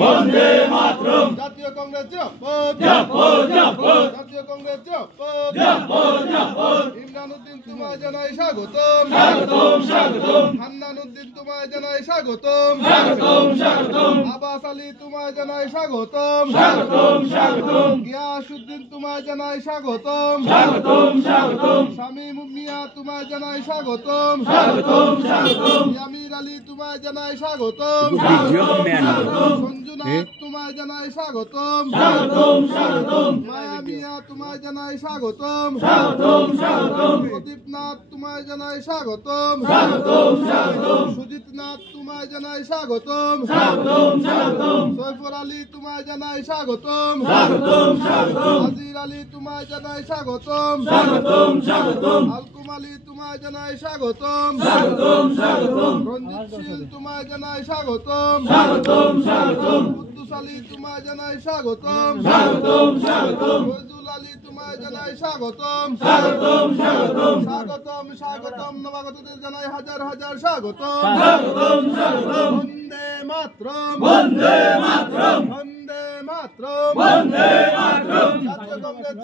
বন্দে মাতরম। জাতীয় কংগ্রেস জাতীয় কংগ্রেস ইমরান উদ্দিন তোমায় জানাই স্বাগতম হান্নান উদ্দিন তোমায় জানাই স্বাগতম আব্বাস আলী তোমায় জানাই স্বাগতম গিয়াসউদ্দিন তোমায় জানাই স্বাগতম শামীম মিয়া তোমায় জানাই স্বাগতম ইয়ামির আলী তোমায় জানাই স্বাগতম সঞ্জুনাথ তোমায় জানাই স্বাগতম মায়া মিয়া তোমায় জানাই স্বাগতম প্রদীপনাথ তোমায় জানাই স্বাগতম সুজিতনাথ তোমায় জানাই স্বাগতম সৈফুর আলী তোমায় জানাই স্বাগতম আজির আলী তোমায় জানাই স্বাগতম আলকুম আলী তোমায় জানাই স্বাগতম রঞ্জিত শীল তোমায় জানাই স্বাগতম কুদ্দুস আলী তোমায় জানাই স্বাগতম ফয়জুল আলী তোমায় জানাই স্বাগতম স্বাগতম স্বাগতম নবাগতদের জানাই হাজার হাজার স্বাগতম বন্দে মাতরম বন্দে মাতরম। বন্দে মাতরম জাতীয় কংগ্রেস